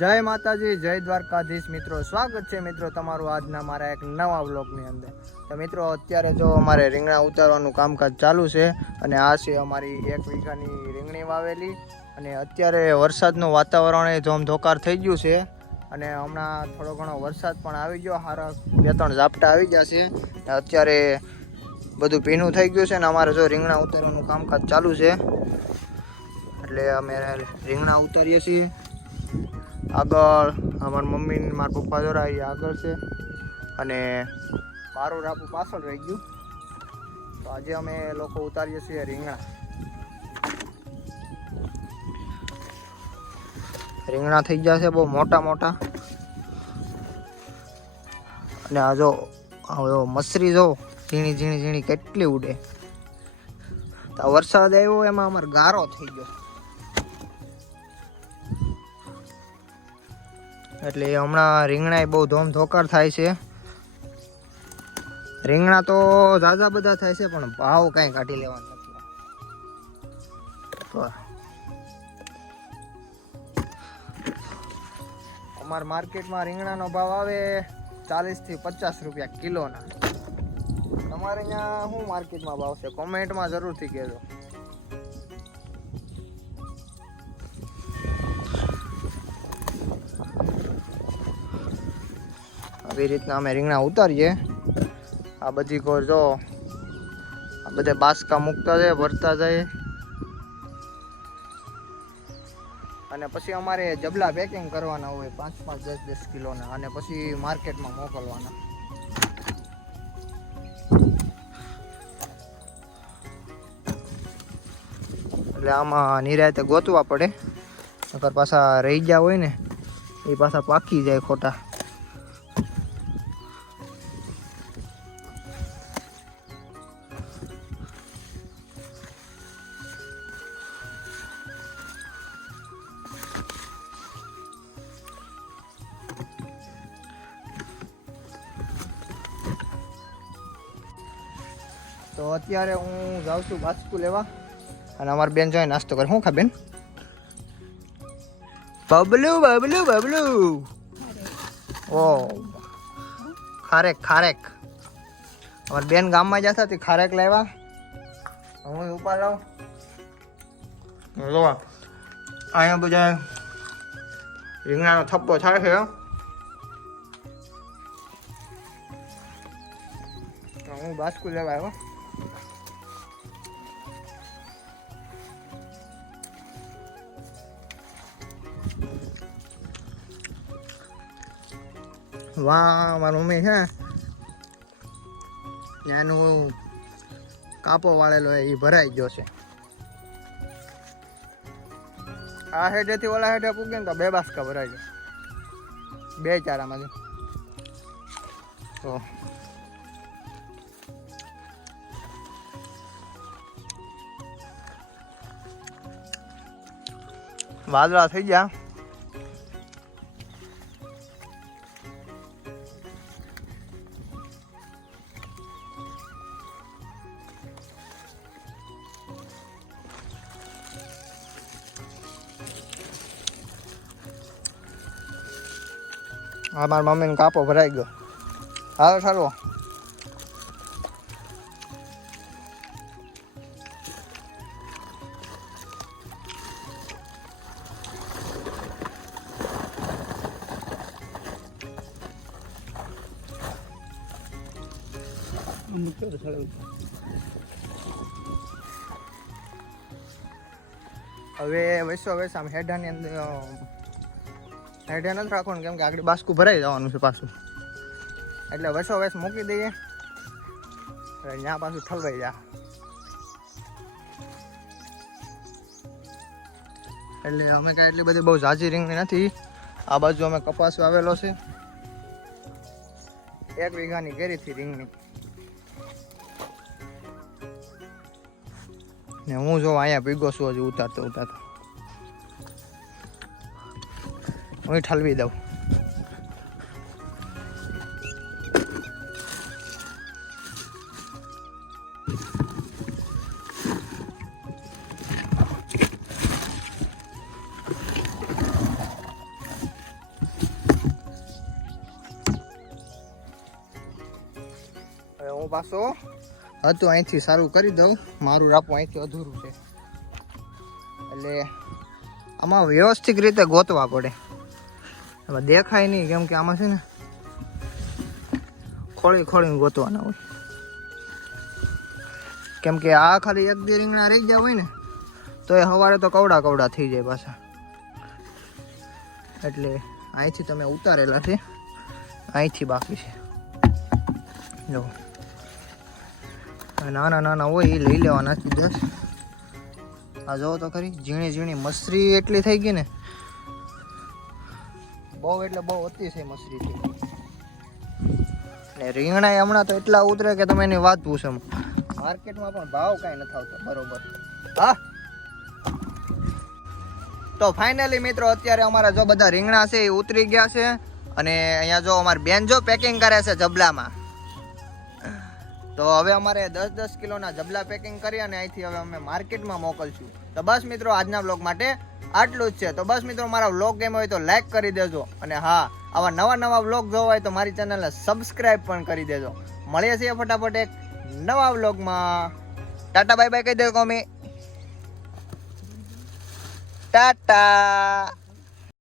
જય માતાજી, જય દ્વારકાધીશ મિત્રો. સ્વાગત છે મિત્રો તમારું આજના મારા એક નવા વ્લોગની અંદર. તો મિત્રો, અત્યારે જો અમારે રીંગણા ઉતારવાનું કામકાજ ચાલુ છે અને આ છે અમારી એક વીઘાની રીંગણી વાવેલી. અને અત્યારે વરસાદનું વાતાવરણ એ ધોમધોકાર થઈ ગયું છે અને હમણાં થોડો ઘણો વરસાદ પણ આવી ગયો. સારા બે ત્રણ ઝાપટા આવી ગયા છે. અને અત્યારે બધું ભીનું થઈ ગયું છે ને અમારે જો રીંગણા ઉતારવાનું કામકાજ ચાલુ છે. એટલે અમે રીંગણા ઉતારીએ છીએ. આગળ અમારા મમ્મી મારા પપ્પા દ્વારા એ આગળ છે. અને મારું રાપુ પાછળ રહી ગયું. તો આજે અમે લોકો ઉતારીએ છીએ રીંગણા. રીંગણા થઈ ગયા છે બહુ મોટા મોટા. અને આ જો મસરી જો, ઝીણી ઝીણી ઝીણી કેટલી ઉડે. તો વરસાદ આવ્યો એમાં અમારે ગારો થઈ ગયો. એટલે હમણાં રીંગણા બહુ ધોમધોકર થાય છે. રીંગણા તો ઝાઝા બધા થાય છે, પણ ભાવ કાંઈ કાઢી લેવાનો નથી. અમારા માર્કેટમાં રીંગણાનો ભાવ આવે ચાલીસથી પચાસ રૂપિયા કિલોના. તમારે અહીંયા શું માર્કેટમાં ભાવ છે? કોમેન્ટમાં જરૂરથી કહેજો. આવી રીતના અમે રીંગણા ઉતારીએ. આ બધી કોર જો આ બધે બાસકા મૂકતા જાય, ભરતા જાય. અને પછી અમારે જબલા પેકિંગ કરવાના હોય, પાંચ પાંચ દસ દસ કિલોના, અને પછી માર્કેટમાં મોકલવાના. એટલે આમાં નિરાયતે ગોતવા પડે. નકર પાછા રહી ગયા હોય ને, એ પાછા પાકી જાય ખોટા. તો અત્યારે હું જાઉં છું બાસ્કુ લેવા. અને અમારી બેન જોઈએ નાસ્તો કરે. શું ખા બેન? બબલુ બબલુ બબલુ. ઓ. ખારેક ખારેક. અમારે બેન ગામમાં જતા હતી ખારેક લેવા. હું ઉપાડ લઉં જોવા. અહીંયા બધા રીંગણાનો થપ્પો થાય છે, હું. બાસ્કુ લેવા આવ્યો. વાહ, મારી મમ્મી છે. ત્યાંનું કાપો વાળેલો એ ભરાઈ ગયો છે. આ હેડેથી ઓલા હેડે પૂગે ને તો બે બાસકા ભરાઈ જાય. બે ચારામાંથી. તો વાદળા થઈ ગયા. હા મારા મમ્મીને કાપો ભરાઈ ગયો. હાલો ચાલો. હવે વૈસો વૈશ્વ આમ હેડાની અંદર હેડે નથી રાખવાનું, કેમ કે આગળ બાસ્કું ભરાઈ જવાનું છે પાછું. એટલે વસો વસ મૂકી દઈએ. ત્યાં પાછું ઠલવાઈ જા એટલે અમે કાંઈ એટલી બધી બહુ ઝાઝી રીંગણી નથી. આ બાજુ અમે કપાસ વાવેલો છે. એક વીઘાની કેરીથી રીંગણી ને હું જો અહીંયા ભીગો છું, હજુ ઉતારતો ઉતારતો. હું ઠલવી દઉં. હું પાછો હતું અહીંથી સારું કરી દઉં. મારું રાખવું અહીંથી અધૂરું છે. એટલે આમાં વ્યવસ્થિત રીતે ગોતવા પડે. હવે દેખાય નહીં, કેમ કે આમાં છે ને ખોળી ખોળીને ગોતવાના હોય. કેમ કે આ ખાલી એક બે રીંગણા રહી ગયા હોય ને, તો એ સવારે તો કવડા કવડા થઈ જાય પાછા. એટલે અહીંથી તમે ઉતારેલા છે, અહીંથી બાકી છે. જો. નાના નાના હોય એ લઈ લેવાના છે દસ આ જોવો તો ખરી, ઝીણી ઝીણી મસરી એટલી થઈ ગઈ ને બહુ એટલે બહુ અતિશય મસરી ગઈ ને રીંગણા હમણાં તો એટલા ઉતરે કે તમે એની વાત પૂછો માર્કેટમાં પણ ભાવ કાંઈ નથી આવતો, બરોબર. હા? તો ફાઇનલી મિત્રો, અત્યારે અમારા જો બધા રીંગણા છે એ ઉતરી ગયા છે અને અહીંયા જો અમારી બેન જો પેકિંગ કરે છે જબલામાં. તો હવે અમારે દસ દસ કિલોના જબલા પેકિંગ કરી અને અહીંથી હવે અમે માર્કેટમાં મોકલશું. તો બસ મિત્રો, આજના બ્લોગ માટે આટલું જ છે. તો બસ મિત્રો, મારા વ્લોગ ગેમ હોય તો લાઈક કરી દેજો અને હા, આવા નવા નવા વ્લોગ જોવા હોય તો મારી ચેનલને સબસ્ક્રાઈબ પણ કરી દેજો. મળીએ છીએ ફટાફટ એક નવા વ્લોગમાં ટાટા બાય બાય કહી દેજો કોમી. ટાટા.